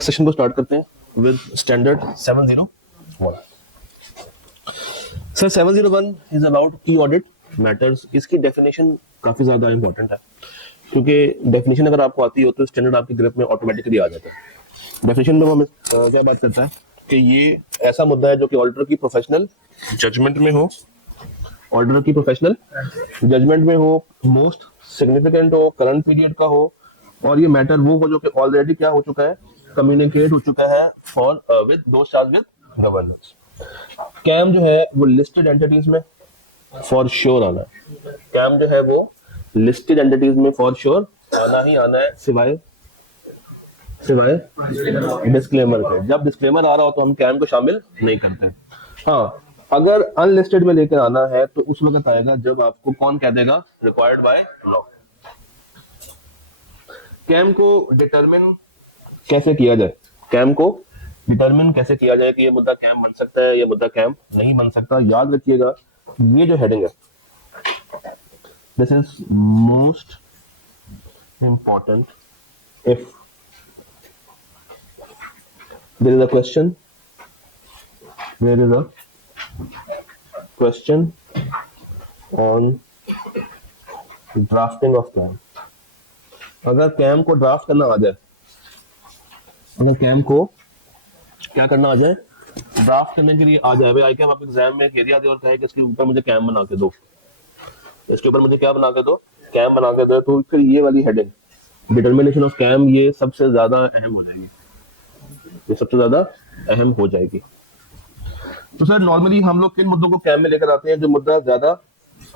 Session को start करते हैं with standard 701। Sir 701 is about की ऑडिट मैटर्स। इसकी डेफिनेशन काफी ज्यादा इंपॉर्टेंट है क्योंकि डेफिनेशन अगर आपको आती हो तो स्टैंडर्ड आपकी ग्रिप में ऑटोमेटिकली आ जाता है। डेफिनेशन में हमें क्या बात करता है कि ये ऐसा मुद्दा है जो कि ऑडिटर की प्रोफेशनल जजमेंट में हो, ऑडिटर की प्रोफेशनल जजमेंट में हो, मोस्ट सिग्निफिकेंट हो, करंट पीरियड का हो, और ये मैटर वो हो जो कि ऑलरेडी क्या हो चुका है, कम्युनिकेट हो चुका है फॉर विद दो चार्ज विद गवर्नेंस। कैम जो है वो लिस्टेड एंटिटीज में फॉर श्योर आना है। कैम जो है वो लिस्टेड एंटिटीज में फॉर श्योर आना ही आना है, सिवाय डिस्क्लेमर के। जब डिस्क्लेमर आ रहा हो तो हम कैम को शामिल नहीं करते। हाँ, अगर अनलिस्टेड में लेकर आना है तो उस वक्त आएगा जब आपको कौन कह देगा, रिक्वायर्ड बाय लॉ। कैम को डिटरमिन कैसे किया जाए, कैम को डिटरमिन कैसे किया जाए कि ये मुद्दा कैम बन सकता है, ये मुद्दा कैम नहीं बन सकता। याद रखिएगा ये जो हेडिंग है, this is most important if there is a question, there is a question on drafting of CAM। अगर कैम को ड्राफ्ट करना आ जाए, अगर कैम को क्या करना आ जाए, ड्राफ्ट करने के लिए आ जाए। भाई आई कैम आप एग्जाम में एक एरिया दे और कहे कि इसके ऊपर मुझे कैम बना के दो, इसके ऊपर मुझे क्या बना के दो, कैम बना के दो, तो फिर ये वाली हेडिंग डिटर्मिनेशन ऑफ कैम ये सबसे ज्यादा अहम हो जाएगी, ये सबसे ज्यादा अहम हो जाएगी। तो सर नॉर्मली हम लोग किन मुद्दों को कैम में लेकर आते हैं, जो मुद्दा ज्यादा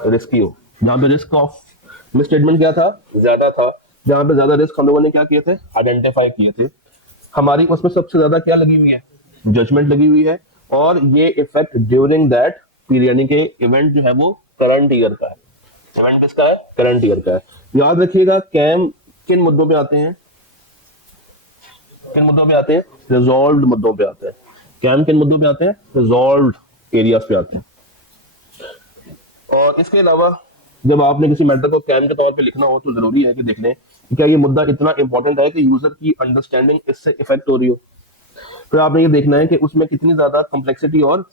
रिस्की हो, जहां पे रिस्क ऑफ मिसस्टेटमेंट क्या था, ज्यादा था, जहां पे ज्यादा रिस्क हम लोगों ने क्या किए थे, आइडेंटिफाई किए थे। हमारी उसमें सबसे ज्यादा क्या लगी हुई है, जजमेंट लगी हुई है, और ये इफेक्ट ड्यूरिंग दैट पीरियड, यानी कि इवेंट जो है वो करंट ईयर का है। इवेंट किसका है, करंट ईयर का है। याद रखिएगा कैम किन मुद्दों पे आते हैं, किन मुद्दों पे आते हैं, रिजॉल्व्ड मुद्दों पे आते हैं। कैम किन मुद्दों पे आते हैं, रिजॉल्व्ड एरियाज पे आते हैं। और इसके अलावा जब आपने किसी मैटर को कैम के तौर पे लिखना हो तो जरूरी है कि देख लें कि क्या ये मुद्दा इतना इंपॉर्टेंट है कि यूजर की अंडरस्टैंडिंग इससे इफेक्ट हो रही हो। फिर आपने ये देखना है कि उसमें कितनी ज्यादा कॉम्प्लेक्सिटी और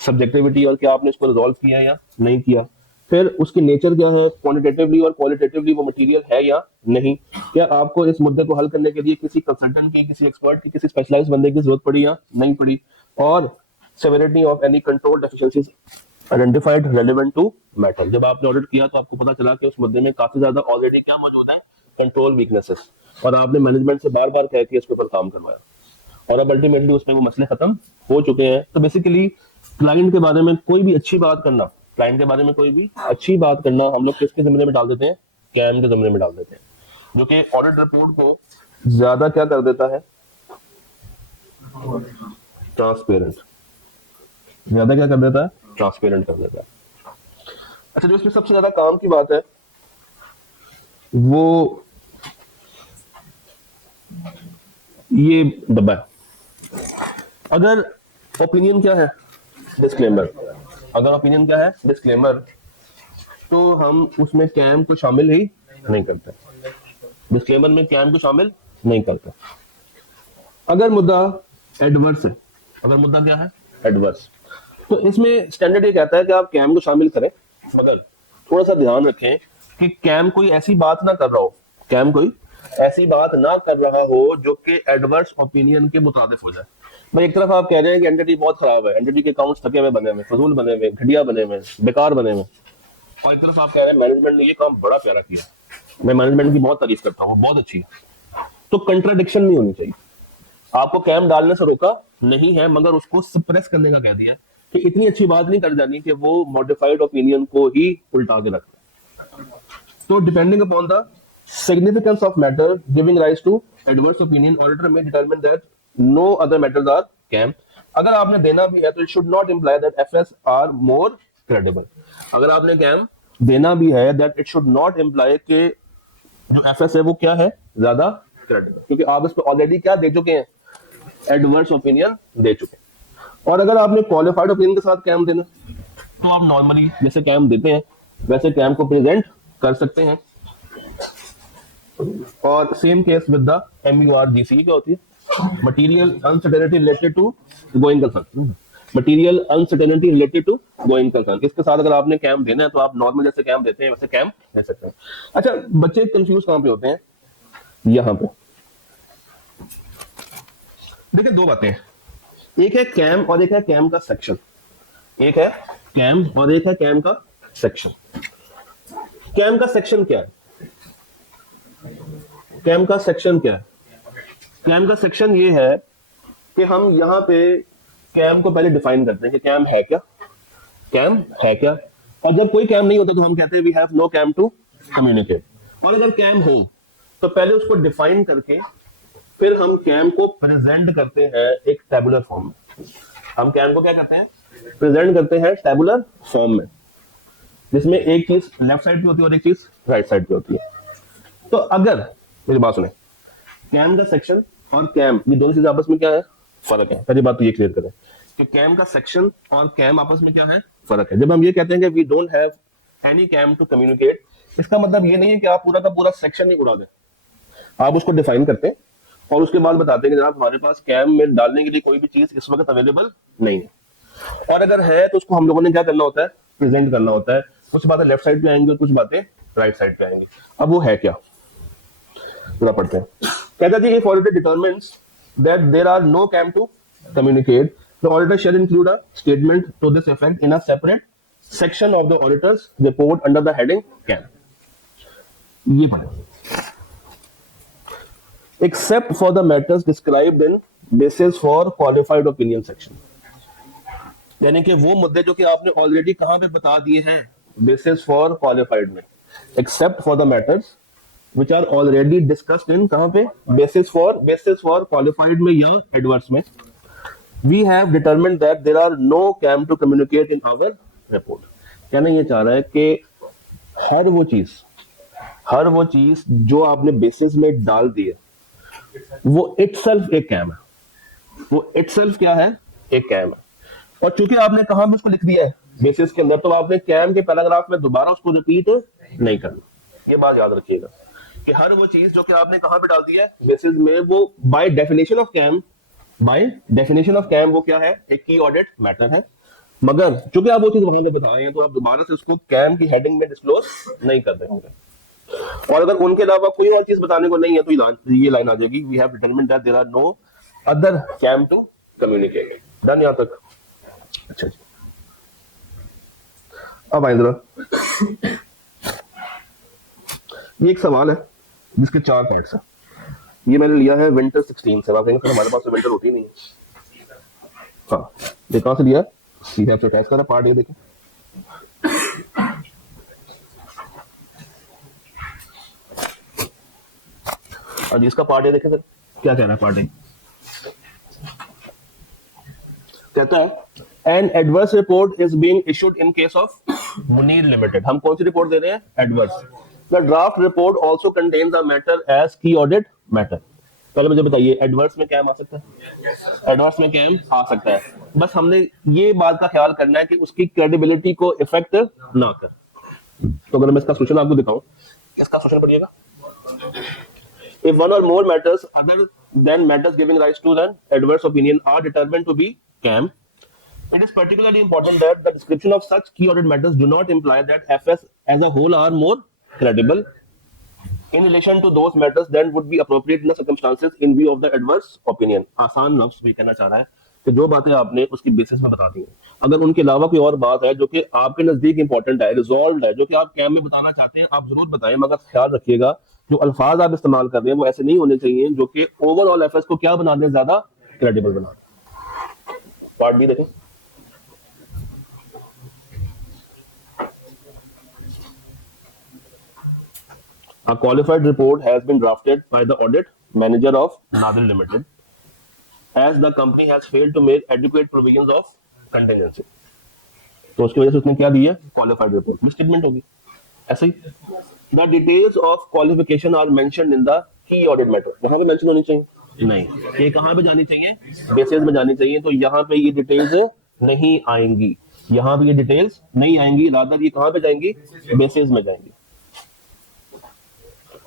सब्जेक्टिविटी, और क्या आपने इसको रिजॉल्व किया या नहीं किया। फिर उसकी नेचर क्या है, क्वांटिटेटिवली और क्वालिटेटिवली वो मटेरियल है या नहीं। क्या आपको इस मुद्दे को हल करने के लिए किसी कंसल्टेंट की, किसी एक्सपर्ट की, किसी स्पेशलाइज्ड बंदे की जरूरत पड़ी या नहीं पड़ी। और severity of any control deficiencies identified relevant to matter. जब आपने ऑडिट किया तो आपको पता चला कि उस मुद्दे में काफी ज्यादा ऑलरेडी क्या मौजूद है, कंट्रोल वीकनेसेस, और आपने मैनेजमेंट से बार बार कह के इसके ऊपर काम करवाया, और अब अल्टीमेटली उसमें वो मसले खत्म हो चुके हैं। तो बेसिकली क्लाइंट के बारे में कोई भी अच्छी बात करना, क्लाइंट के बारे में कोई भी अच्छी बात करना हम लोग किसके ज़िम्मे में डाल देते हैं, कैम के ज़िम्मे में डाल देते हैं, जो कि ऑडिट रिपोर्ट को ज्यादा क्या कर देता है, ट्रांसपेरेंट, ज्यादा क्या कर देता है, ट्रांसपेरेंट कर देता है। अच्छा, जो इसमें सबसे ज्यादा काम की बात है वो ये डब्बा है। अगर ओपिनियन क्या है, डिस्क्लेमर, अगर ओपिनियन क्या है, डिस्क्लेमर, तो हम उसमें कैम को शामिल ही नहीं करते, डिस्क्लेमर में कैम को शामिल नहीं करते। अगर मुद्दा एडवर्स है, अगर मुद्दा क्या है, एडवर्स, तो इसमें स्टैंडर्ड ये कहता है कि आप कैम को शामिल करें, मगर थोड़ा सा ध्यान रखें कि कैम कोई ऐसी बात ना कर रहा हो, कैम कोई ऐसी बात ना कर रहा हो जो कि एडवर्स ओपिनियन के मुताबिक हो जाए। भाई एक तरफ आप कह रहे हैं कि एंटिटी बहुत खराब है, एंटिटी के अकाउंट्स थके हुए बने हुए, फजूल बने हुए, घटिया बने हुए, बेकार बने हुए, और एक तरफ आप कह रहे हैं मैनेजमेंट ने ये काम बड़ा प्यारा किया, मैं मैनेजमेंट की बहुत तारीफ करता हूँ, बहुत अच्छी है। तो कंट्राडिक्शन नहीं होनी चाहिए। आपको कैम डालने से रोका नहीं है, मगर उसको सप्रेस करने का कह दिया कि इतनी अच्छी बात नहीं कर जानी कि वो मॉडिफाइड ओपिनियन को ही उल्टा के रखते। तो depending upon the significance of matter giving rise to adverse opinion, auditor may determine that no other matters are CAM। अगर आपने देना भी है तो it should not imply that FS are more credible। अगर आपने CAM देना भी है that it should not imply कि जो FS है वो क्या है, ज्यादा credible, क्योंकि आप इस पर ऑलरेडी क्या दे चुके हैं, एडवर्स ओपिनियन दे चुके हैं। और अगर आपने क्वालिफाइड ओपिनियन के साथ कैम देना तो आप नॉर्मली जैसे कैम देते हैं वैसे कैम को प्रेजेंट कर सकते हैं। और same case with the MURGC क्या होती है, material uncertainty related to going concern, material uncertainty related to going concern. इसके साथ अगर आपने कैम देना है तो आप नॉर्मल जैसे कैम देते हैं वैसे कैम दे सकते हैं। अच्छा, बच्चे कंफ्यूज कहां पे होते हैं, यहां पे देखिए दो बातें, एक है कैम और एक है कैम का सेक्शन, एक है कैम और एक है कैम का सेक्शन। कैम का सेक्शन क्या है, कैम का सेक्शन क्या है? कैम का सेक्शन ये है कि हम यहाँ पे कैम को पहले डिफाइन करते हैं कि कैम है क्या, कैम है क्या। और जब कोई कैम नहीं होता तो हम कहते हैं we have no KAM to communicate. और अगर कैम हो तो पहले उसको डिफाइन करके फिर हम कैम को प्रेजेंट करते हैं एक टेबुलर फॉर्म में। हम कैम को क्या करते हैं, प्रेजेंट करते हैं टेबुलर फॉर्म में, जिसमें एक चीज लेफ्ट साइड पे होती है और एक चीज राइट साइड पे होती है। तो अगर मेरी बात सुने, कैम का सेक्शन और कैम ये दोनों चीजें आपस में क्या है, फर्क है। पहली बात तो ये क्लियर करें कि कैम का सेक्शन और कैम आपस में क्या है, फर्क है। जब हम ये कहते हैं कि we don't have any KAM to communicate, इसका मतलब ये नहीं है कि आप पूरा का पूरा सेक्शन ही उड़ा दें। आप उसको डिफाइन करते हैं और उसके बाद बताते हैं कि जनाब हमारे पास कैम में डालने के लिए कोई भी चीज इस वक्त अवेलेबल नहीं है, और अगर है तो उसको हम लोगों ने क्या करना होता है, प्रेजेंट करना होता है। कुछ बातें लेफ्ट साइड पे आएंगी और कुछ बातें राइट साइड पे आएंगी। अब वो है क्या, पूरा पढ़ते हैं। कहता जी, if auditor determines that there are no cam to communicate, the auditor shall include a statement to this effect in a separate section of the auditor's report under the heading cam. ये पढ़े, except for the matters described in basis for qualified opinion section, यानी कि वो मुद्दे जो कि आपने already कहां पे बता दिए हैं, बेसिस फॉर क्वालिफाइड में, except for the matters which are already discussed in कहां पे, basis for qualified में या adverse में, we have determined that there are no cam to communicate in our report। कहना ये चाह रहा है कि हर वो चीज जो आपने बेसिस में डाल दी है वो इटसेल्फ एक कैम है, वो इटसेल्फ क्या है, एक कैम है। और चूंकि आपने कहां पे उसको लिख दिया है बेसिस के अंदर, तो आपने कैम के पैराग्राफ में दोबारा उसको रिपीट नहीं करना। ये बात याद रखिएगा कि हर वो चीज जो कि आपने कहां पे डाल दी है बेसिस में, वो बाय डेफिनेशन ऑफ कैम वो क्या है, एक की ऑडिट मैटर है। मगर चूंकि आप वो चीज वहां पे बता रहे हैं तो आप दोबारा से उसको कैम की हेडिंग में डिस्क्लोज नहीं कर देंगे। और अगर उनके अलावा कोई और चीज बताने को नहीं है तो ये लाइन आ जाएगी, we have determined that there are no other KAM to communicate. Done यहां तक? अच्छा जी, अब आइंद्रा ये एक सवाल है जिसके 4 पार्ट्स हैं। ये मैंने लिया है विंटर 16 से। आप कहेंगे सर हमारे पास तो विंटर होती नहीं है। हाँ, ये कहां से लिया, सीधे आपसे अटैच करा पार्ट। ये देखें, और इसका पार्ट ये देखें सर, क्या कह रहा है पार्ट ए, कहता है an adverse report is being issued in case of Munir limited. हम कौन सी रिपोर्ट दे रहे हैं, adverse. The draft report also contains a matter as key audit matter। पहले मुझे बताइए, एडवर्स में कैम आ सकता है, एडवर्स में कैम आ सकता है। बस हमने ये बात का ख्याल करना है कि उसकी क्रेडिबिलिटी को इफेक्ट ना कर। तो अगर मैं इसका सोल्यूशन आपको दिखाऊं, इसका सोल्यूशन पढ़िएगा। If one or more matters other than matters giving rise to an adverse opinion are determined to be CAM, it is particularly important that the description of such key audit matters do not imply that FS as a whole are more credible in relation to those matters than would be appropriate in the circumstances in view of the adverse opinion। आसान लफ्ज भी कहना चाह रहा है कि जो बातें आपने उसकी बेसिस में बता दी हैं, अगर उनके अलावा कोई और बात है जो कि आपके नजदीक इंपॉर्टेंट है, रिजॉल्व है, जो कि आप कैम में बताना चाहते हैं, आप जरूर बताएं। मगर ख्याल रखिएगा जो अल्फाज आप इस्तेमाल कर रहे हैं वो ऐसे नहीं होने चाहिए जो कि ओवरऑल एफएस को क्या बना दें, ज्यादा क्रेडिबल बना दें। पार्ट बी देखें। A qualified report has been drafted by the audit manager of Nadir Limited as the company has failed to make adequate provisions of contingency। तो उसकी वजह से उसने क्या दी है, क्वालिफाइड रिपोर्ट में स्टेटमेंट होगी ऐसे ही। The details of qualification are mentioned in the key audit matter। वहां पे मेंशन होनी चाहिए नहीं, ये कहां पे जानी चाहिए, बेसिस में जानी चाहिए। तो यहाँ पे ये डिटेल्स नहीं आएंगी, यहाँ पे ये डिटेल्स नहीं आएंगी, रादर ये कहां पे जाएंगी, बेसिस में जाएंगी।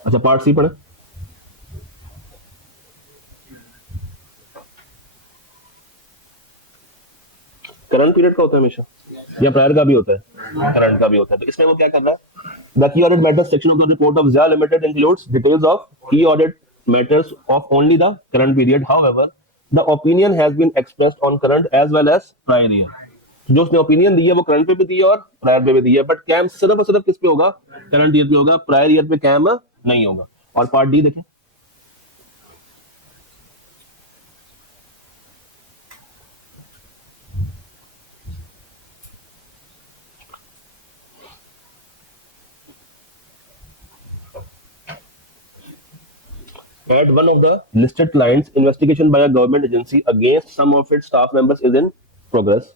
अच्छा, पार्ट सी पढ़े। करंट पीरियड का होता है हमेशा, या प्रायर का भी होता है, करंट का भी होता है। तो इसमें वो क्या कर रहा है, the key audit matters section of the report of Zia limited includes details of key audit matters of only the current period, however the opinion has been expressed on current as well as prior year. जो उसने opinion दी है वो current पे भी दी है और prior पे भी दी है, बट कैम सिर्फ और सिर्फ किस पे होगा, करंट ईयर पे होगा, प्रायर ईयर पे कैम नहीं होगा। और पार्ट डी देखें, at one of the listed clients, investigation by a government agency against some of its staff members is in progress.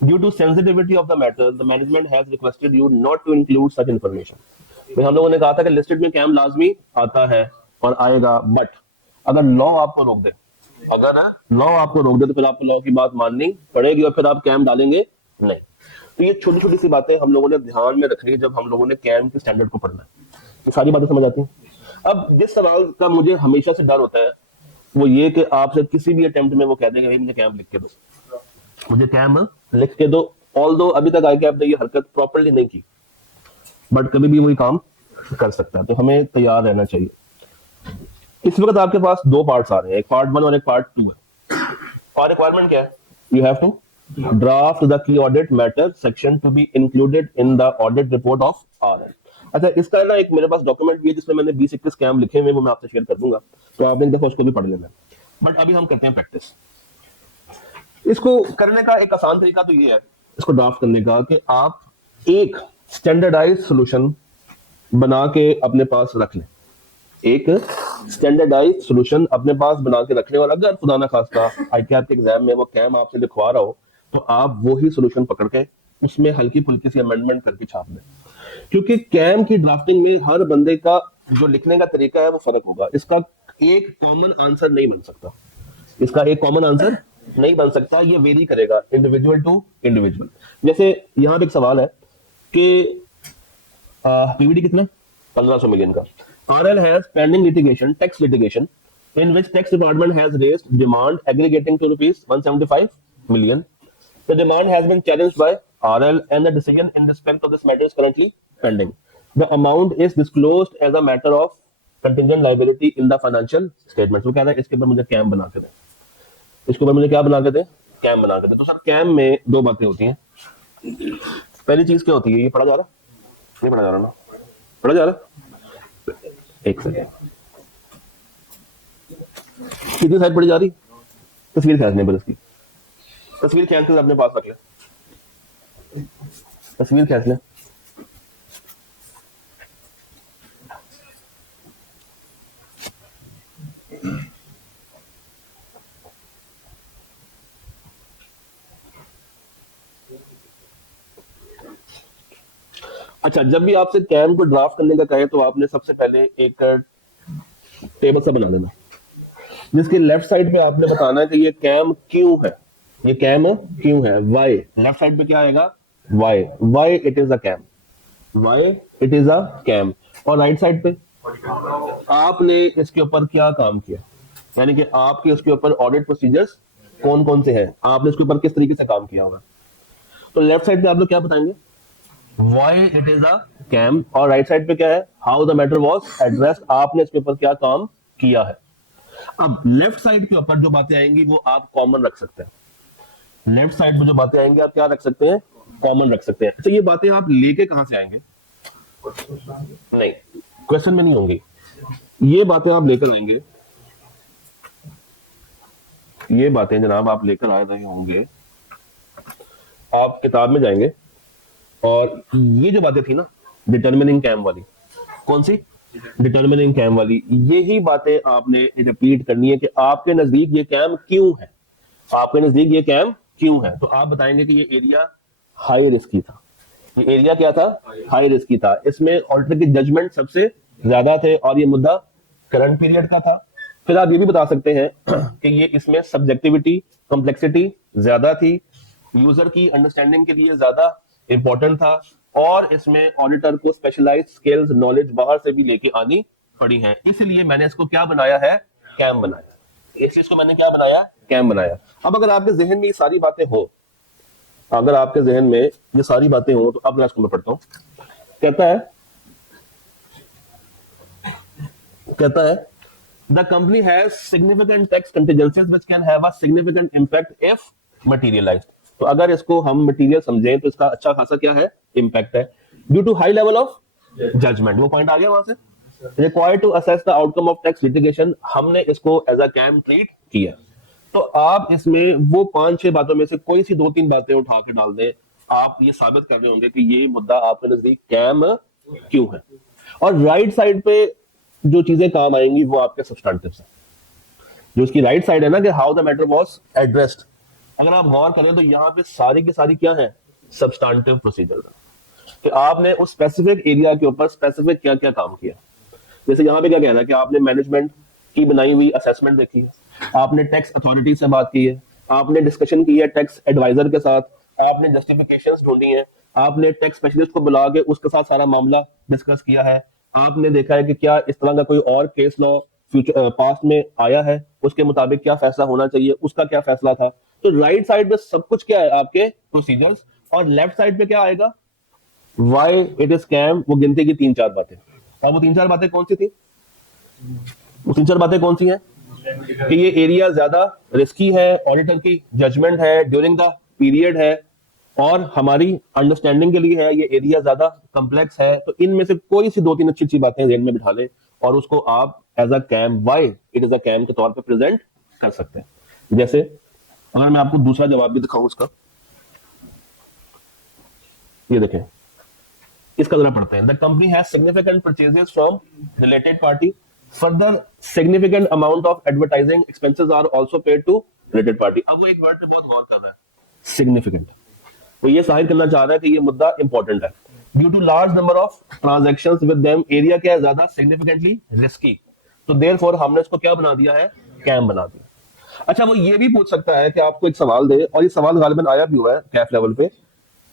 Due to sensitivity of the matter, the management has requested you not to include such information. भाई हम लोगों ने कहा था कि listed में cam लाजमी आता है और आएगा, बट अगर लॉ आपको रोक दे, अगर लॉ आपको रोक दे तो फिर आपको लॉ की बात माननी पड़ेगी और फिर आप कैम डालेंगे नहीं। तो ये छोटी छोटी सी बातें हम लोगों ने ध्यान में रखनी है जब हम लोगों ने कैम के स्टैंडर्ड को पढ़ना है। ये सारी बातें समझ आती हैं। अब जिस सवाल का मुझे हमेशा से डर होता है वो ये कि आपसे किसी भी अटेम्प्ट में वो कह देंगे मुझे कैम लिख के दो, मुझे कैम लिख के दो। ऑल दो अभी तक आई कैप ने ये हरकत प्रॉपरली नहीं की, बट कभी भी वही काम कर सकता है, तो हमें तैयार रहना चाहिए। इस वक्त आपके पास दो पार्ट्स आ रहे हैं, एक पार्ट 1 और एक पार्ट 2 है। और रिक्वायरमेंट क्या है, you have to draft the key audit matter section to be included in the audit report of RL. अच्छा, इसका ना एक मेरे पास डॉक्यूमेंट भी है जिसमें मैंने 20-21 कैम लिखे हुए, वो मैं आपसे शेयर कर दूंगा, तो आपने एक दफा उसको भी पढ़ लेना। बट अभी हम करते हैं प्रैक्टिस। इसको करने का एक आसान तरीका तो ये है, इसको ड्राफ्ट करने का, कि आप एक स्टैंडर्डाइज सॉल्यूशन बना के अपने पास रख लें, एक स्टैंडर्डाइज सॉल्यूशन अपने पास बना के रख लें। और अगर खुदा ना खास्ता आईकैप के एग्जाम में वो कैम आपसे लिखवा रहा हो तो आप वो ही सॉल्यूशन पकड़ के उसमें हल्की फुल्की सी अमेंडमेंट करके छाप दें, क्योंकि कैम की ड्राफ्टिंग में हर बंदे का जो लिखने का तरीका है वो फर्क होगा। इसका एक कॉमन आंसर नहीं बन सकता, इसका एक कॉमन आंसर नहीं बन सकता, ये वेरी करेगा इंडिविजुअल टू इंडिविजुअल। जैसे यहाँ पे एक सवाल है कि पीवीडी कितना, 1500 मिलियन का। RL has pending litigation, tax litigation, in which tax department has raised demand aggregating to rupees 175 million. The demand has been challenged by RL and the decision in respect of this matter is currently pending. The amount is disclosed as a matter of contingent liability in the financial statements. वो कह रहा है इसके ऊपर मुझे cam बना के दें, इसके ऊपर मुझे क्या बना के दें, कैम बना के दें। तो सर कैम में दो बातें होती हैं। पहली चीज क्या होती है, ये पढ़ा जा रहा, नहीं पढ़ा जा रहा ना, पढ़ा जा रहा, एक सेकेंड, कितनी साइड पढ़ी जा रही, तस्वीर खींचने पर, इसकी तस्वीर खींच कर अपने पास रख ले, तस्वीर खींच ले। अच्छा, जब भी आपसे कैम को ड्राफ्ट करने का कहे तो आपने सबसे पहले एक टेबल सा बना देना, जिसके लेफ्ट साइड पे आपने बताना है कि ये कैम क्यों है, ये कैम क्यों है, वाई। लेफ्ट साइड पे क्या आएगा, why, why it is a KAM, why it is a KAM. और राइट साइड पे आपने इसके ऊपर क्या काम किया, यानी कि आपके उसके ऊपर ऑडिट प्रोसीजर्स कौन कौन से हैं, आपने इसके ऊपर किस तरीके से काम किया होगा। तो लेफ्ट साइड पे आप लोग क्या बताएंगे, why it is a scam, और राइट साइड पे क्या है, how the matter was addressed, आपने इसके ऊपर क्या काम किया है। अब लेफ्ट साइड के ऊपर जो बातें आएंगी वो आप कॉमन रख सकते हैं, लेफ्ट साइड में जो बातें आएंगी आप क्या रख सकते हैं, कॉमन रख सकते हैं। तो ये बातें आप लेके कहां से आएंगे, नहीं क्वेश्चन में नहीं होंगी, ये बातें आप लेकर आएंगे, ये बातें जनाब आप लेकर आ रहे होंगे, आप किताब में जाएंगे और ये जो बातें थी ना डिटर्मिनिंग कैम वाली, कौन सी, डिटर्मिनिंग कैम वाली, यही बातें आपने रिपीट करनी है कि आपके नजदीक ये कैम क्यों है, आपके नजदीक ये कैम क्यों है। तो आप बताएंगे कि ये एरिया हाई रिस्की था, ये एरिया क्या था, हाई रिस्की था, इसमें ऑडिटर की जजमेंट सबसे ज्यादा थे और ये मुद्दा करंट पीरियड का था। फिर आप ये भी बता सकते हैं कि ये इसमें सब्जेक्टिविटी कॉम्प्लेक्सिटी ज्यादा थी, यूजर की अंडरस्टैंडिंग के लिए ज्यादा इंपॉर्टेंट था, और इसमें ऑडिटर को स्पेशलाइज्ड स्किल्स नॉलेज बाहर से भी लेके आनी पड़ी है, इसलिए मैंने इसको क्या बनाया है, कैम बनाया, इसलिए इसको मैंने क्या बनाया, कैम बनाया। अब अगर आपके जहन में ये सारी बातें हो अगर आपके जहन में ये सारी बातें हो तो अब लास्ट में पढ़ता हूं। कहता है the company has significant tax contingencies which can have a significant impact if materialised. तो अगर इसको हम मटेरियल समझें तो इसका अच्छा खासा क्या है, इंपैक्ट है। Due to high level of judgment, वो पॉइंट आ गया वहां से। Required to assess the outcome of tax litigation, हमने इसको एज अ कैम ट्रीट किया। तो आप इसमें वो 5-6 बातों में से कोई सी 2-3 बातें उठा के डाल दें, आप ये साबित कर रहे होंगे कि ये मुद्दा आपके नजदीक कैम क्यों है। और राइट साइड पे जो चीजें काम आएंगी वो आपके सब्सटेंटिव्स हैं। जो उसकी राइट साइड है ना कि how the matter was addressed, अगर आप गौर करें तो यहाँ पे सारी की सारी क्या है, सब्सटेंटिव प्रोसीजर कि आपने उस स्पेसिफिक एरिया के ऊपर स्पेसिफिक क्या क्या काम किया। जैसे यहाँ पे क्या कहना है कि आपने मैनेजमेंट की बनाई हुई असेसमेंट देखी है, आपने टैक्स अथॉरिटी से बात की है, आपने डिस्कशन की है टैक्स एडवाइजर के साथ, आपने जस्टिफिकेशंस ढूंढी है, आपने टैक्स स्पेशलिस्ट को बुला के उसके साथ सारा मामला डिस्कस किया है, आपने देखा है कि क्या इस तरह का कोई और केस लॉ फ्यूचर पास्ट में आया है, उसके मुताबिक क्या फैसला होना चाहिए, उसका क्या फैसला था। तो राइट साइड पे सब कुछ क्या है, आपके प्रोसीजर्स, और लेफ्ट साइड पे क्या आएगा, वाई इट इज स्कैम। वो गिनती की 3-4 बातें। और वो 3-4 बातें कौन सी थी, वो 3-4 बातें कौन सी हैं कि ये एरिया ज्यादा रिस्की है, ऑडिटर की जजमेंट है, ड्यूरिंग द पीरियड है, और हमारी अंडरस्टैंडिंग के लिए है, ये एरिया ज्यादा कॉम्प्लेक्स है। तो इनमें से कोई सी 2-3 अच्छी अच्छी बातें जेन में बिठा लें और उसको आप as a KAM, why it is a KAM के तौर पे प्रेजेंट कर सकते हैं। जैसे अगर मैं आपको दूसरा जवाब भी दिखाऊं उसका, ये देखें, इसका जरा पढ़ते हैं। The company has significant purchases from related party, further significant amount of advertising expenses are also paid to related party. अब वो एक वर्ड पे बहुत गौर कर रहा है, सिग्निफिकेंट। तो ये जाहिर करना चाह रहा है कि ये मुद्दा इंपॉर्टेंट है। Due to large number of transactions with them, area क्या है, ज्यादा सिग्निफिकेंटली रिस्की, तो देयरफॉर हमने इसको क्या बना दिया है, कैम बना दिया। अच्छा, वो ये भी पूछ सकता है कि आपको एक सवाल दे, और ये सवाल गालिबन आया भी हुआ है कैफ लेवल पे।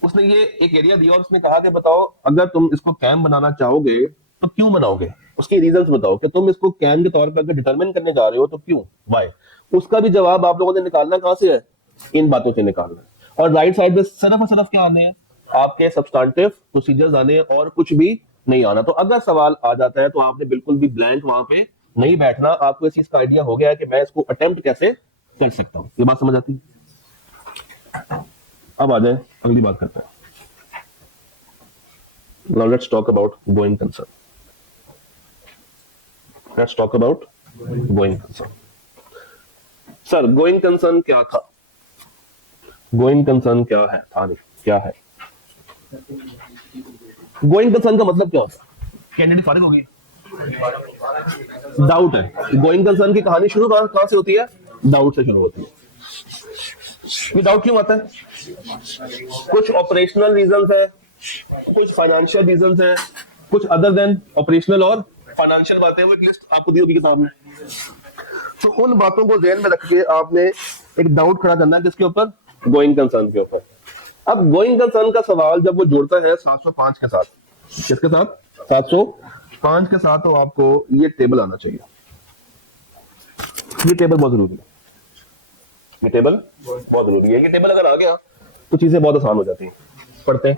उसने ये एक एरिया दिया और उसने कहा कि बताओ अगर तुम इसको कैम बनाना चाहोगे तो क्यों बनाओगे, उसके रीजंस बताओ कि तुम इसको कैम के तौर पर अगर डिटरमिन करने जा रहे हो तो क्यों, वाई। उसका भी जवाब आप लोगों ने निकालना कहां से है, इन बातों से निकालना है। और राइट साइड में सिर्फ और सिर्फ क्या आने हैं, आपके सब्सटेंटिव प्रोसीजर्स आने हैं और कुछ भी नहीं आना। तो अगर सवाल आ जाता है तो आपने बिल्कुल भी ब्लैंक वहां पे नहीं बैठना, आपको इस चीज का आइडिया हो गया है कि मैं इसको अटेम्प्ट कैसे कर सकता हूं। ये बात समझ आती है। अब आ जाए अगली बात करते हैं। Now let's talk about going concern. Let's talk about going concern. Sir going concern क्या था, going concern क्या है, था नहीं क्या है going concern का मतलब क्या होता है, कैंडिडेट फारिग होगी, डाउट है। गोइंग कंसर्न की कहानी शुरू कहां से होती है, डाउट से शुरू होती है। ये डाउट क्यों आता है, कुछ ऑपरेशनल रीजंस है, कुछ फाइनेंशियल रीजंस है, कुछ अदर देन ऑपरेशनल और फाइनेंशियल बातें, वो एक लिस्ट आपको दी होगी किताब में। तो उन बातों को ध्यान में रख के आपने एक डाउट खड़ा करना है किसके ऊपर, गोइंग कंसर्न के ऊपर। अब गोइंग कंसर्न का सवाल जब वो जुड़ता है 705 के साथ, किसके साथ, 705 के साथ, तो आपको ये टेबल आना चाहिए। ये टेबल बहुत जरूरी है, ये टेबल बहुत जरूरी है। ये टेबल अगर आ गया तो चीजें बहुत आसान हो जाती हैं। पढ़ते हैं।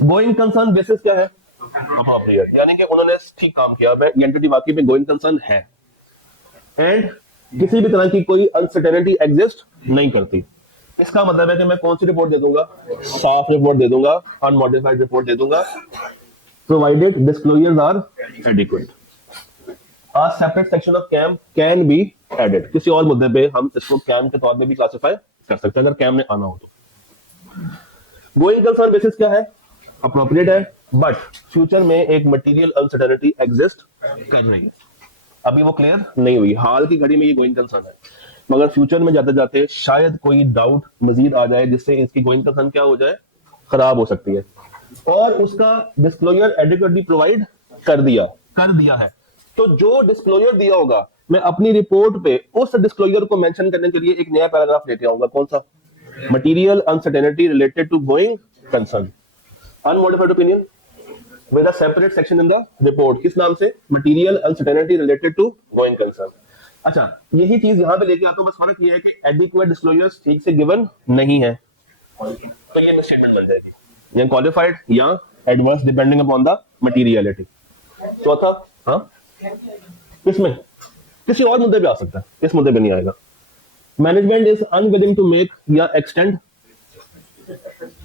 गोइंग कंसर्न बेसिस क्या है, अप्रोप्रिएट, यानी कि उन्होंने ठीक काम किया, ये एंटिटी वाकई में गोइंग कंसर्न है, एंड किसी भी तरह की कोई अनसर्टेनिटी एग्जिस्ट नहीं करती। इसका मतलब है कि मैं कौन सी रिपोर्ट दे दूंगा, साफ रिपोर्ट दे दूंगा, अनमॉडिफाइड रिपोर्ट दे दूंगा, provided disclosures are adequate. A separate section of CAM can be added। किसी और मुद्दे पे हम इसको CAM के तौर पे भी क्लासिफाई कर सकते हैं अगर CAM में आना हो तो। गोइंग कंसर्न बेसिस क्या है, अप्रोप्रिएट है, बट फ्यूचर में एक मटेरियल अनसर्टेनिटी एग्जिस्ट कर रही है। अभी वो क्लियर नहीं हुई, हाल की घड़ी में ये गोइंग कंसर्न है, मगर फ्यूचर में जाते जाते शायद कोई डाउट मजीद आ जाए जिससे इसकी गोइंग कंसर्न क्या हो जाए, खराब हो सकती है। और उसका डिस्क्लोजर एडिक्वेटली प्रोवाइड कर दिया है। तो जो डिस्क्लोजर दिया होगा, मैं अपनी रिपोर्ट पे उस डिस्क्लोजर को मेंशन करने के लिए एक नया पैराग्राफ लेके आऊंगा, कौन सा, material uncertainty related to going concern, unmodified opinion with a separate section in the report, किस नाम से, material uncertainty related to going concern. अच्छा, यही चीज यहाँ पे लेके आता हूँ, बस फर्क ये है कि एडिक्वेट डिस्क्लोजर्स ठीक से गिवन नहीं है, तो ये स्टेटमेंट बन जाएगी, या क्वालिफाइड या adverse depending upon the materiality. चौथा, हाँ किसमें, किसी और मुद्दे पे आ सकता है, इस मुद्दे पे नहीं आएगा। Management is unwilling to make या एक्सटेंड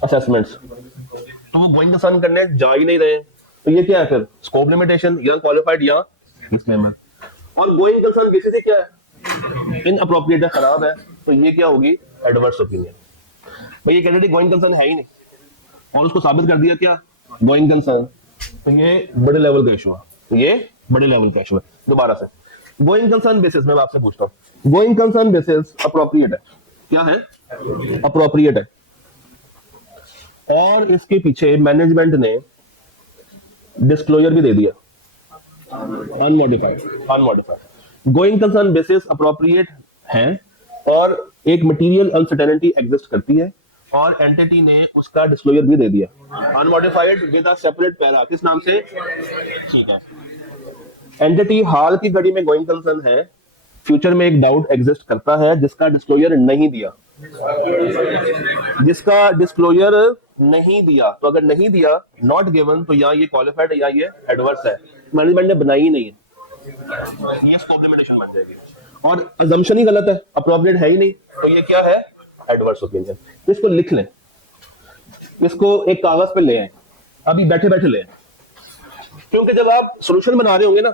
असेसमेंट्स, तो वो गोइंग कंसर्न करने जा ही नहीं रहे, तो ये क्या है फिर, स्कोप लिमिटेशन या क्वालिफाइड या डिस्क्लेमर। और गोइंग कंसर्न बेसिस से क्या है, इनअप्रोप्रिएट है, खराब है, तो ये क्या होगी, एडवर्स ओपिनियन। भाई ये कैंडिडेट गोइंग कंसर्न है ही नहीं और उसको साबित कर दिया क्या, गोइंग कंसर्न, तो ये बड़े लेवल का इशू है, ये बड़े लेवल का इशू है। दोबारा से, गोइंग कंसर्न बेसिस में आपसे पूछता हूँ, गोइंग कंसर्न बेसिस अप्रोप्रिएट है, क्या है, अप्रोप्रिएट है, और इसके पीछे मैनेजमेंट ने डिस्क्लोजर भी दे दिया, unmodified, unmodified going concern basis appropriate है, और एक मटेरियल अनसर्टेनिटी एग्जिस्ट करती है, और एंटिटी ने उसका डिस्क्लोजर भी दे दिया, unmodified with a separate para, किस नाम से, ठीक है। एंटिटी हाल की घड़ी में गोइंग कंसर्न है, फ्यूचर में एक डाउट एग्जिस्ट करता है जिसका डिस्क्लोजर नहीं दिया, जिसका डिस्क्लोजर नहीं दिया, तो अगर नहीं दिया, नॉट गिवन, तो या ये क्वालिफाइड है या ये एडवर्स है, मैनेजमेंट ने बनाई ही नहीं है, ये स्कोप लिमिटेशन बन जाएगी। और अजम्पशन ही गलत है, अप्रोप्रिएट है ही नहीं, तो ये क्या है, एडवर्स ओपिनियन। इसको लिख लें, इसको एक कागज पे ले आए, अभी बैठे बैठे ले आए, क्योंकि जब आप सोल्यूशन बना रहे होंगे ना,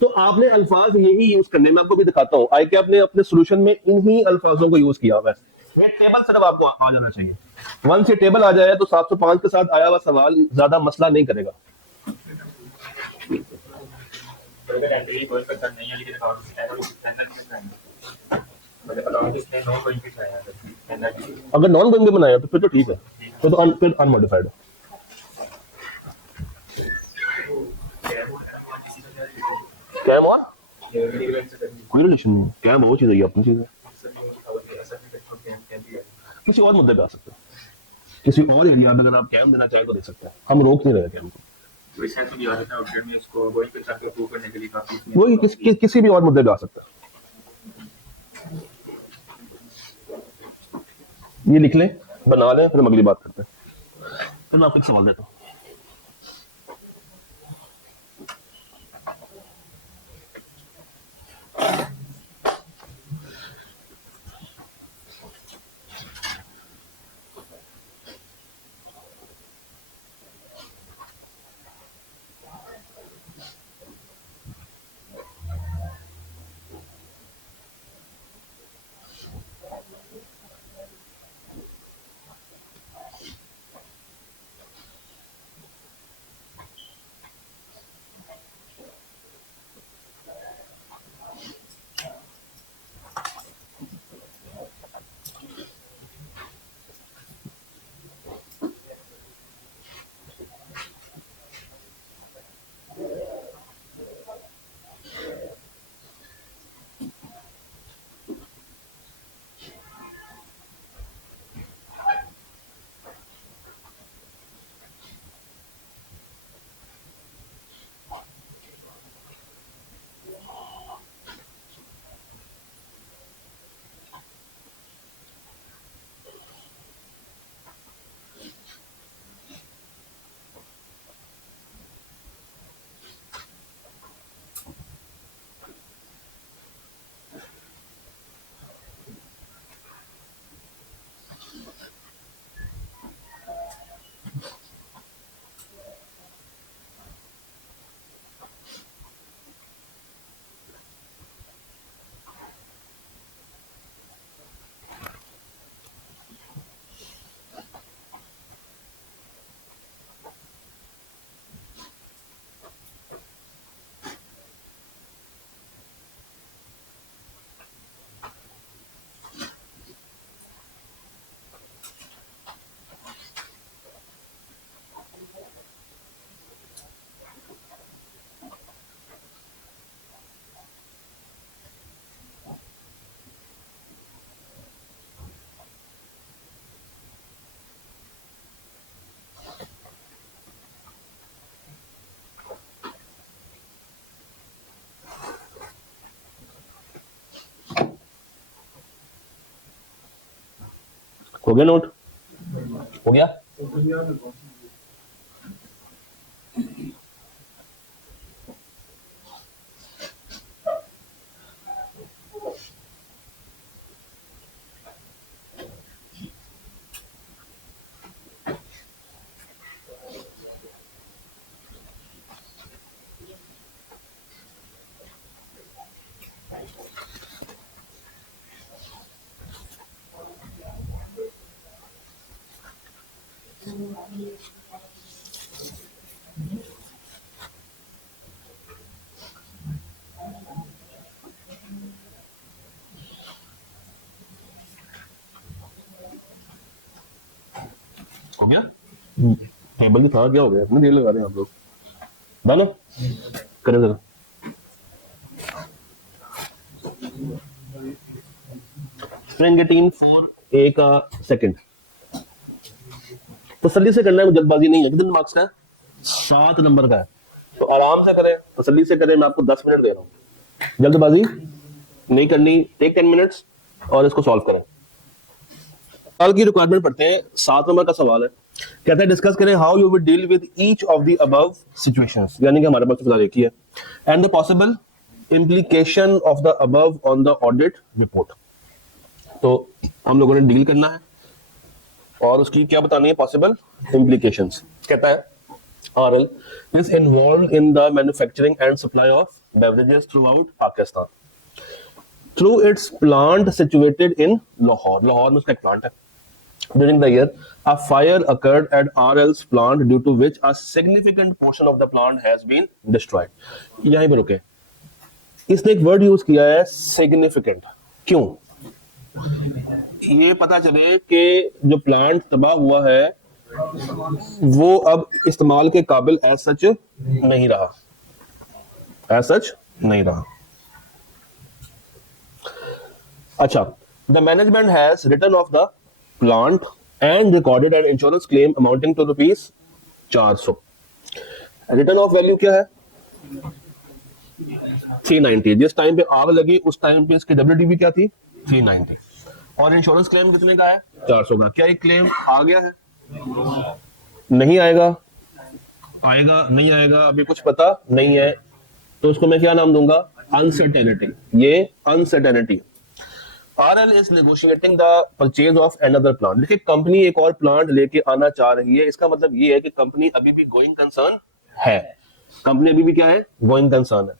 तो आपने अल्फाज यही यूज करने, मैं आपको भी दिखाता हूँ, आई क्या आपने अपने सोल्यूशन में इन्हीं अल्फाजों को यूज किया हुआ है। ये टेबल सिर्फ आपको आ जाना चाहिए, वन से टेबल आ जाए तो 705 के साथ आया हुआ सवाल ज्यादा मसला नहीं करेगा। अगर नॉन गोइंग बनाया तो फिर तो ठीक है, फिर अनमोडिफाइड है। कैम और कोई रिलेशन नहीं है, कैम वो चीज है, अपनी चीज है, किसी और मुद्दे पे आ सकते हैं, किसी और एरिया में अगर आप कैम देना चाहें तो दे सकते हैं, हम रोक नहीं रहे कैम को, वही किसी भी और मुद्दे पे आ सकता है। ये लिख लें, बना लें, फिर हम अगली बात करते हैं। फिर मैं आपको एक सवाल देता हूँ, हो गया नोट? हो गया? हो गया? टेबल ही था, क्या हो गया? इतनी देर लगा रहे हैं आप लोग। डालो, करें जरा। स्प्रिंग 18 4 A का सेकंड। तसल्ली से करना है, जल्दबाजी नहीं है। कितने मार्क्स का है? 7 नंबर का है, तो आराम से करें, तसल्ली से करें। मैं आपको 10 मिनट दे रहा हूँ, जल्दबाजी नहीं करनी। टेक 10 मिनट्स और इसको सॉल्व करें। सवाल की रिक्वायरमेंट पढ़ते हैं। 7 नंबर का सवाल है, कहता है डिस्कस करें how you will deal with each of the above situations, यानी कि हमारे पास फिलहाल एक ही है, and the possible implication of the above on the audit report. तो हम लोगों ने डील करना है और उसकी क्या बतानी है, पॉसिबल इम्प्लीकेशंस। कहता है RL is involved in the manufacturing and supply of beverages throughout Pakistan through its plant situated in Lahore. Lahore में उसका एक प्लांट है। During the year, a fire occurred at RL's plant due to which a significant portion of the plant has been destroyed. यहीं पर रुके। इसने एक word use किया है सिग्निफिकेंट। क्यों? ये पता चले कि जो प्लांट तबाह हुआ है वो अब इस्तेमाल के काबिल एज सच नहीं रहा, एज सच नहीं रहा। अच्छा, the management has written off the plant and recorded an insurance claim amounting to ₹400। Return of value क्या है? 390। जिस टाइम पे आग लगी उस टाइम पे इसकी WDV क्या थी? 390। और इंश्योरेंस क्लेम कितने का है? 400 का। क्या एक क्लेम आ गया है? नहीं आएगा, आएगा नहीं आएगा अभी कुछ पता नहीं है, तो उसको मैं क्या नाम दूंगा? अनसर्टेनिटी। ये uncertainty. RL is negotiating the purchase of another plant। देखिए, कंपनी एक और प्लांट लेके आना चाह रही है, इसका मतलब ये है कि कंपनी अभी भी गोइंग कंसर्न है। कंपनी अभी भी क्या है? गोइंग कंसर्न है।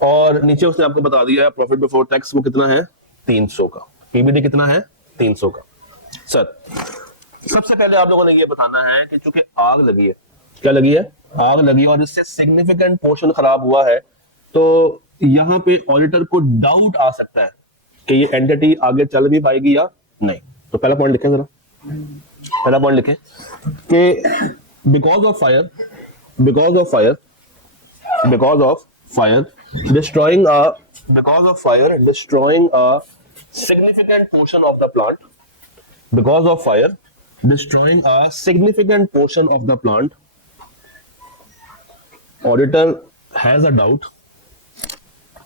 और नीचे उसने आपको बता दिया है प्रॉफिट बिफोर टैक्स वो कितना है? 300 का। PBT कितना है? 300 का। सर, सबसे पहले आप लोगों ने ये बताना है कि चूंकि आग लगी है, क्या लगी है? आग लगी और इससे सिग्निफिकेंट पोर्शन खराब हुआ है, तो यहां पे ऑडिटर को डाउट आ सकता है कि ये एंटिटी आगे चल भी पाएगी या नहीं। तो पहला पॉइंट लिखें जरा, पहला पॉइंट लिखें कि because of fire, because of fire, because of fire destroying a, because of fire destroying a significant portion of the plant, because of fire destroying a significant portion of the plant, auditor has a doubt,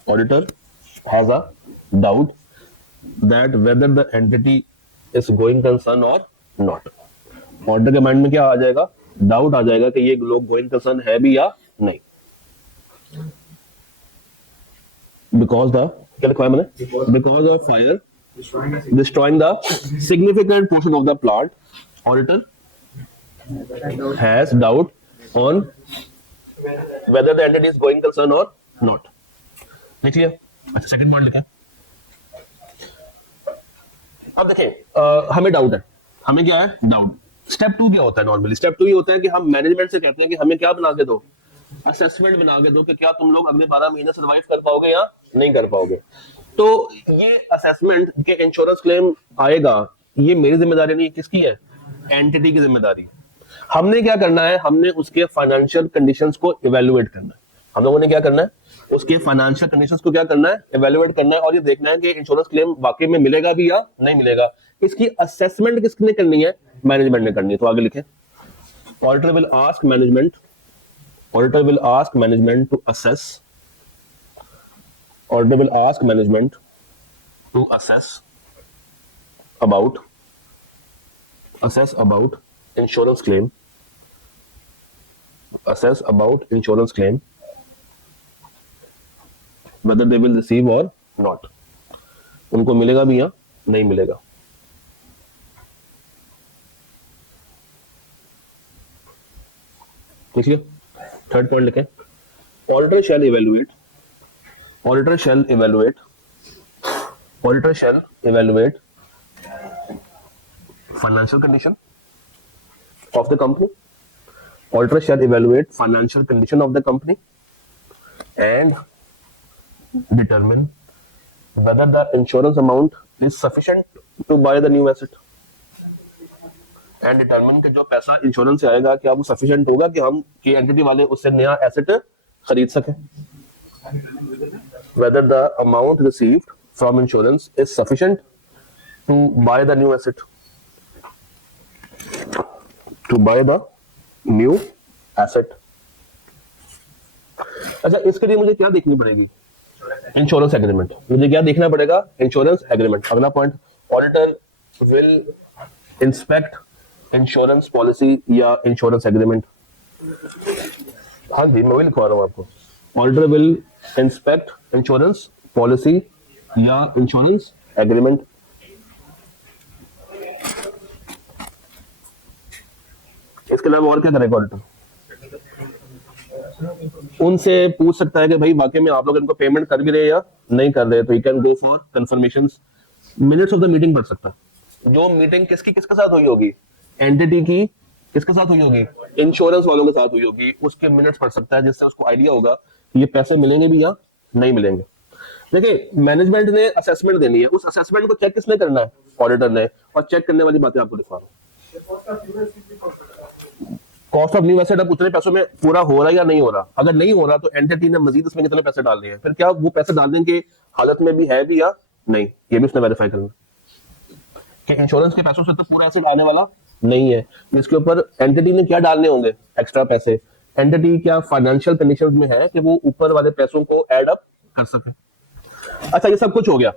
auditor has a doubt that whether the entity is going concern or not। Auditor के mind में क्या आ जाएगा? Doubt आ जाएगा कि ये लोग going concern है भी या नहीं। बिकॉज द, क्या लिखा है मैंने? Because of fire destroying the significant portion of the plant, auditor has doubt on whether the entity is going concern or not। लिख लिया? अच्छा, सेकंड पॉइंट लिखा। अब देखें, हमें डाउट है, हमें क्या है? डाउट। स्टेप 2 क्या होता है? नॉर्मली स्टेप 2 ये होता है कि हम मैनेजमेंट से कहते हैं कि हमें क्या बना के दो? असेसमेंट बना के दो कि क्या तुम लोग अगले 12 महीने सर्वाइव कर पाओगे या नहीं कर पाओगे। तो ये असेसमेंट के इंश्योरेंस क्लेम आएगा, ये मेरी जिम्मेदारी नहीं, किसकी है? एंटिटी की जिम्मेदारी। हमने क्या करना है? हमने उसके फाइनेंशियल कंडीशंस को इवेल्युएट करना है। हम लोगों ने क्या करना है? उसके फाइनेंशियल कंडीशंस को क्या करना है? इवेल्युएट करना है, और ये देखना है कि इंश्योरेंस क्लेम वाकई में मिलेगा भी या नहीं मिलेगा। इसकी असेसमेंट किसने करनी है? मैनेजमेंट ने करनी है। तो आगे लिखे, auditor will ask management, auditor will ask management to assess, auditor will ask management to assess about assess about insurance claim, assess about insurance claim whether they will receive or not, उनको मिलेगा भी या नहीं मिलेगा। लिख लिया। Third point लिखें, auditor shall evaluate, auditor shall evaluate, auditor shall evaluate financial condition of the company, auditor shall evaluate financial condition of the company and determine whether the insurance amount is sufficient to buy the new asset, and determine कि जो पैसा insurance से आएगा क्या वो sufficient होगा कि हम की एंटिटी वाले उससे नया एसेट खरीद सकें, whether the amount received from insurance is sufficient to buy the new asset, to buy the new asset। अच्छा, इसके लिए मुझे क्या देखनी पड़ेगी? Insurance agreement. मुझे क्या देखना पड़ेगा? Insurance agreement. अगला point, auditor will inspect insurance policy या इंश्योरेंस एग्रीमेंट। हाँ जी, मैं वही लिखवा रहा हूँ आपको। Auditor will inspect insurance policy या इंश्योरेंस एग्रीमेंट। इसके अलावा और क्या करेगा ऑडिटर? उनसे पूछ सकता है कि भाई वाकई में आप लोग इनको पेमेंट कर भी रहे या नहीं कर रहे, तो you can go for confirmations. Minutes of the meeting पढ़ सकता है, जो मीटिंग किसकी किसके साथ हुई होगी, एंटिटी की किसके साथ हुई होगी, इंश्योरेंस वालों के साथ हुई होगी, उसके मिनट्स पढ़ सकता है, जिससे उसको आइडिया होगा कि ये पैसे मिलेंगे भी या नहीं मिलेंगे। देखिए, मैनेजमेंट ने असेसमेंट देनी है, उस असेसमेंट को चेक किसने करना है? ऑडिटर ने। और चेक करने वाली बातें आपको दिखा रहा हूँ। कॉस्ट ऑफ न्यू एसेट अब उतने पैसों में पूरा हो रहा है या नहीं हो रहा? अगर नहीं हो रहा तो एंटिटी ने मजीद इसमें कितने पैसे डालने हैं, फिर क्या वो पैसे डालने की हालत में भी है भी या नहीं, ये भी उसने वेरीफाई करना कि इंश्योरेंस के पैसों से तो पूरा एसेट आने वाला नहीं है। इसके ऊपर एंटिटी ने क्या डालने होंगे एक्स्ट्रा पैसे, एंटिटी क्या फाइनेंशियल कंडीशन में है कि वो ऊपर वाले पैसों को एड अप कर सके। अच्छा, ये सब कुछ हो गया,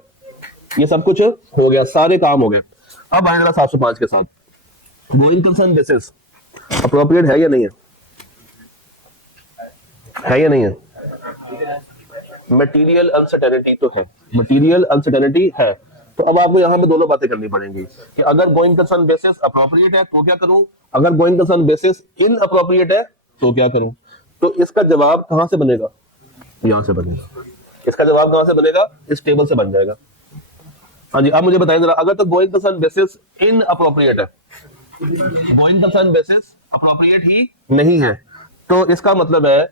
ये सब कुछ हो गया, सारे काम हो गए। अब आएगा 705 के साथ, गोइंग कंसर्न बेसिस अप्रोप्रिएट है या नहीं है या नहीं है? मटेरियल अनसर्टेनिटी तो है, मटेरियल अनसर्टेनिटी है। तो अब आपको यहाँ पे दोनों बातें करनी पड़ेंगी कि अगर गोइंग कंसर्न बेसिस अप्रोप्रिएट है तो क्या करूं, अगर going concern basis in appropriate है तो क्या करूं। तो इसका जवाब कहां से बनेगा? यहां से बनेगा। इसका जवाब कहां से बनेगा? इस टेबल से बन जाएगा। हाँ जी, अब मुझे बताइए जरा, अगर तो going concern basis in appropriate है, गोइंग कंसर्न बेसिस अप्रोप्रिएट ही नहीं है, तो इसका मतलब है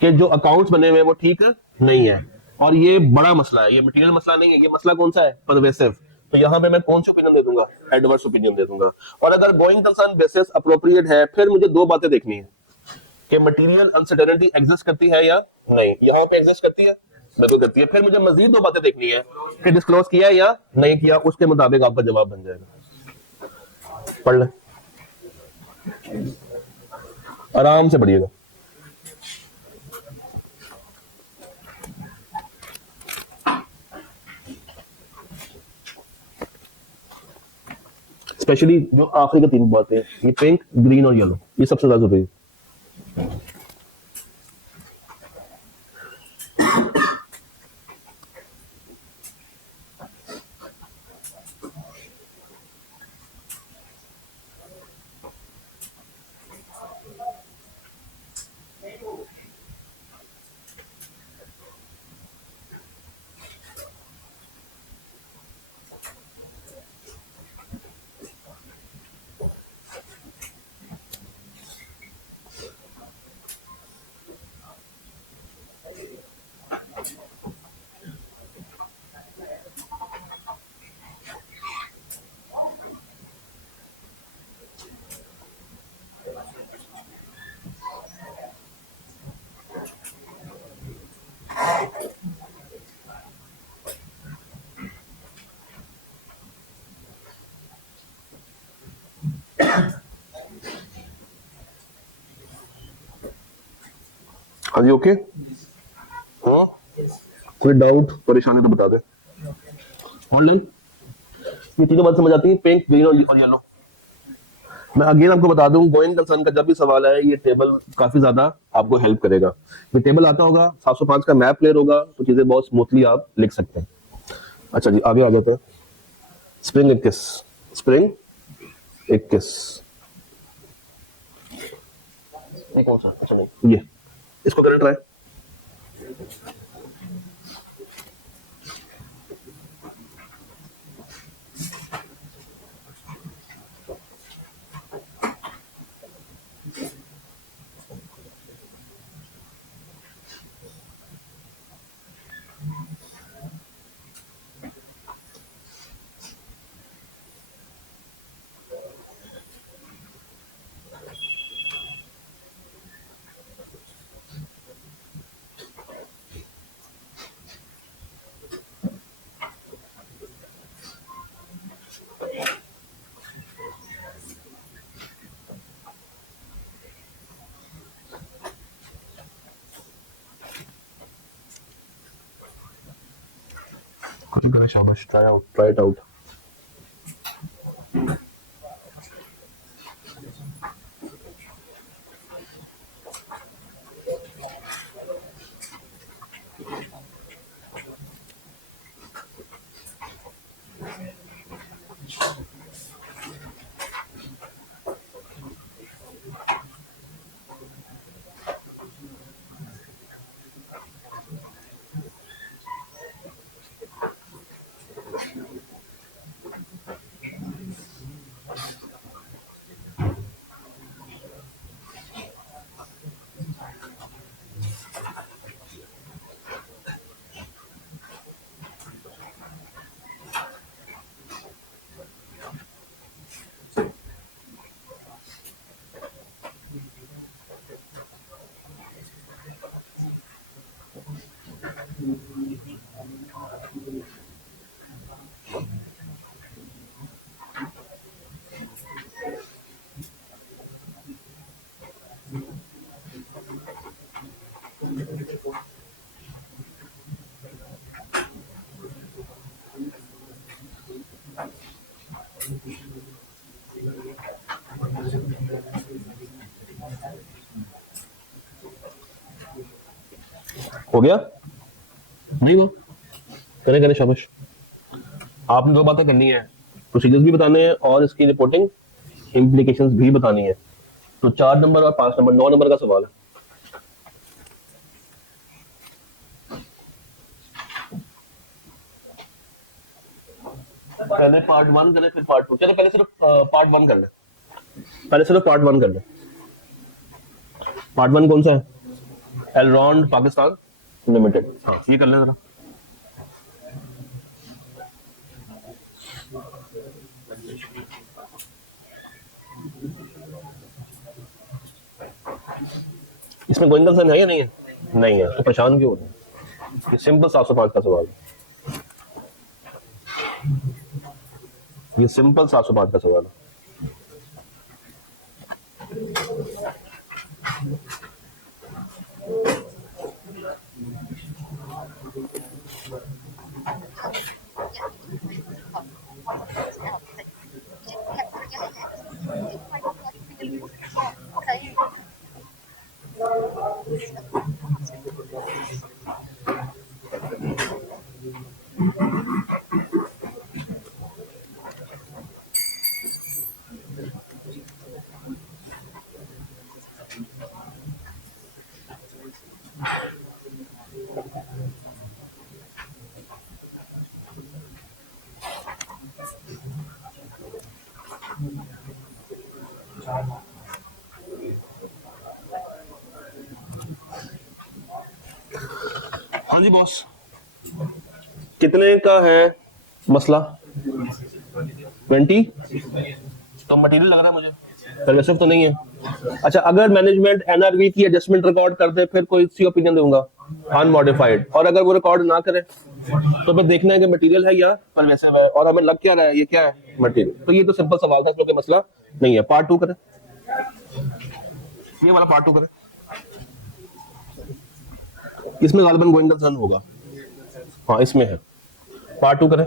कि जो अकाउंट्स बने हुए हैं वो ठीक नहीं है। और ये बड़ा मसला है, ये मटेरियल मसला नहीं है, ये मसला कौन सा है? परवेसिव। तो यहाँ पे मैं कौन सा ओपिनियन दे दूंगा? एडवर्स ओपिनियन दे दूंगा। और अगर गोइंग कंसर्न बेसिस अप्रोप्रिएट है, फिर मुझे दो बातें देखनी है कि मटेरियल अनसर्टेनिटी एग्जिस्ट करती है या नहीं। यहाँ पे एग्जिस्ट करती है, बिल्कुल करती है। फिर मुझे मजीद दो बातें देखनी है कि डिस्क्लोज किया है या नहीं किया, उसके मुताबिक आपका जवाब बन जाएगा। पढ़ लें, आराम से पढ़िएगा। स्पेशली जो आखिरी का तीन बातें, ये पिंक, ग्रीन और येलो, ये सबसे ज्यादा जरूरी है। हाँ जी, ओके। हाँ, कोई डाउट परेशानी तो बता दे। ऑनलाइन ये तीनों बात समझ आती है, पिंक, ग्रीन और येलो। मैं अगेन आपको बता दूं, गोइंग कंसर्न का जब भी सवाल है, ये टेबल काफी ज्यादा आपको हेल्प करेगा। ये टेबल आता होगा, 705 का मैप क्लियर होगा, तो चीजें बहुत स्मूथली आप लिख सकते हैं। अच्छा जी, आगे आ जाते हैं। स्प्रिंग 21, स्प्रिंग 21, ये कौन सा? अच्छा नहीं, ये, इसको करें ट्राई। शाबाश, try out, try it out. हो गया? नहीं वो करें करें, शाबाश। आपने दो बातें करनी है, प्रोसीजर्स भी बताने हैं और इसकी रिपोर्टिंग इम्प्लीकेशंस भी बतानी है। तो 4 नंबर और 5 नंबर, 9 नंबर का सवाल है। पहले पार्ट 1 करें फिर पार्ट 2। चलो पहले सिर्फ पार्ट 1 कर ले, पहले सिर्फ पार्ट 1 कर ले। पार्ट 1 कौन सा है? एलरॉन पाकिस्तान लिमिटेड। हाँ, ये कर लें जरा। इसमें गोइंग कंसर्न है या नहीं है? नहीं है, तो परेशान क्यों हो रहे हैं? ये सिंपल 705 का सवाल है, ये सिंपल 705 का सवाल है। हाँ जी बॉस, कितने का है मसला? 20? तो मटेरियल लग रहा है मुझे, परवेसिव तो नहीं है। अच्छा, अगर मैनेजमेंट एनआरवी की एडजस्टमेंट रिकॉर्ड कर दे फिर कोई सी ओपिनियन दूंगा अनमॉडिफाइड, और अगर वो रिकॉर्ड ना करे तो फिर देखना है कि मटेरियल है या परवेसिव है, और हमें लग क्या रहा है ये क्या है मटेरियल। तो ये तो सिंपल सवाल था, क्योंकि मसला नहीं है। पार्ट 2 करें, ये वाला पार्ट 2 करें, इसमें गालिबन गोइंग कंसर्न होगा। हाँ इसमें है, पार्ट 2 करें।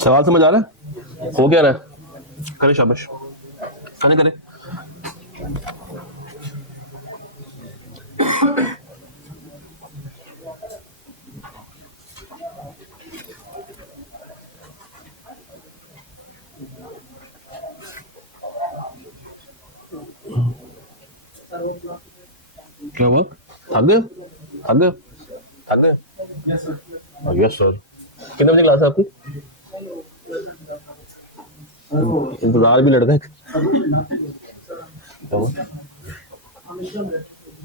सवाल समझ आ रहा है? हो क्या रहा है? करे शाबाश, करे करे। क्या हुआ? थक गए? थक गए? थक गए? Yes sir. कितने बजे क्लास है आपकी? इंतजार भी लड़का है।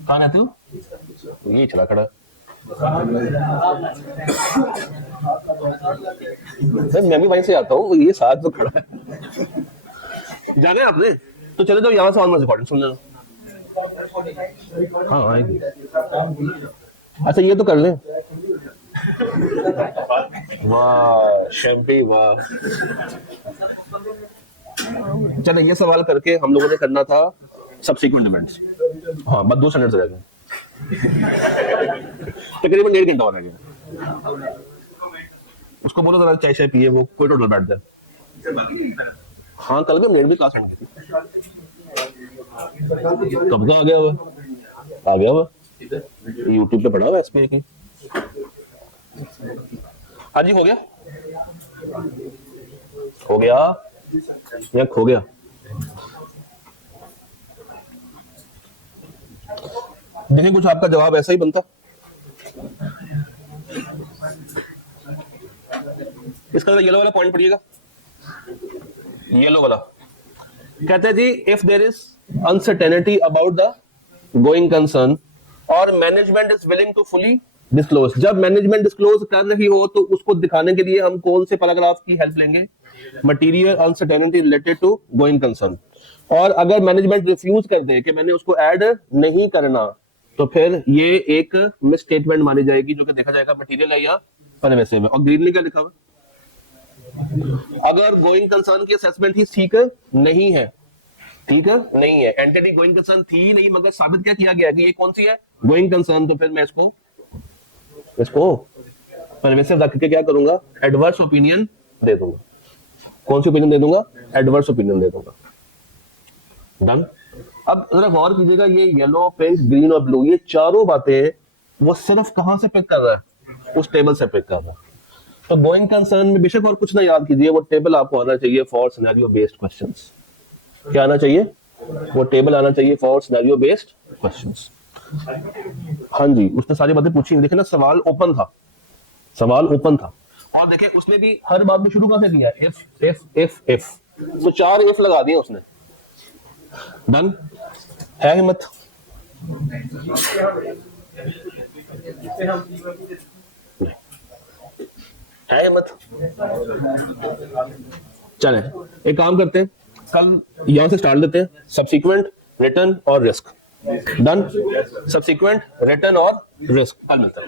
कहाँ रहते हो? ये चला खड़ा। सर मैं भी वहीं से आता हूँ, ये साथ तो खड़ा है। जाना है आपने? तो चले जाओ यहाँ से ऑन रिकॉर्डिंग सुन लेना। हाँ आएगी। अच्छा ये तो कर ले। वाह शैम्पी वाह। चलो ये सवाल करके हम लोगों ने करना था सबसीक्वेंट इवेंट्स। हाँ बस 2 सेकंड रह गए, तकरीबन 1.5 घंटा और रह गया। उसको बोलो जरा चाय शाय पिए, वो कोई टोटल बैठ जाए। हाँ कल के मेरे भी क्लास एंड की थी। कब का आ गया वो? आ गया वो यूट्यूब पे पढ़ा हुआ एसपी की। हाँ जी हो गया, हो गया या खो गया? देखिए कुछ आपका जवाब ऐसा ही बनता। इसका येलो वाला पॉइंट पढ़िएगा, येलो वाला कहते हैं जी if there is uncertainty about the going concern और management is willing to fully disclose. जब मैनेजमेंट डिस्क्लोज कर रही हो तो उसको दिखाने के लिए हम कौन से पैराग्राफ की हेल्प लेंगे? Material uncertainty related to going concern. और अगर मैनेजमेंट रिफ्यूज कर दे कि मैंने उसको ऐड नहीं करना, तो फिर ये एक मिस स्टेटमेंट मानी जाएगी, जो कि देखा जाएगा मटीरियल है या परवेसिव है। और ग्रीनली क्या लिखा हुआ? अगर गोइंग कंसर्न की असेसमेंट ही ठीक नहीं है, ठीक है नहीं है, एंटिटी गोइंग कंसर्न थी नहीं मगर साबित क्या किया गया कि ये कौन सी है? Going concern. तो फिर मैं इसको परवेसिव रख के क्या करूंगा? एडवर्स ओपिनियन दे दूंगा। कौन सी ओपिनियन दे दूंगा? एडवर्स ओपिनियन दे दूंगा। डन। अब जरा गौर कीजिएगा, ये येलो पिंक ग्रीन और ब्लू ये चारों बातें वो सिर्फ कहां से पिक कर रहा है? उस टेबल से पिक कर रहा है। तो गोइंग कंसर्न में बेशक और कुछ ना याद कीजिए, वो टेबल आपको आना चाहिए फॉर सिनेरियो बेस्ड क्वेश्चंस। क्या आना चाहिए? वो टेबल आना चाहिए फॉर सिनेरियो बेस्ड क्वेश्चंस। हाँ जी उसने सारी बातें पूछी। देखिए ना सवाल ओपन था, सवाल ओपन था। और देखिए उसने भी हर बात में शुरू कहां से किया? If if if if. तो 4 इफ लगा दिए उसने। डन है हिम्मत? है हिम्मत? चले एक काम करते हैं, कल यहां से स्टार्ट लेते हैं। सबसीक्वेंट, रिटर्न और रिस्क। डन। सबसीक्वेंट, रिटर्न और रिस्क कल मिलता है।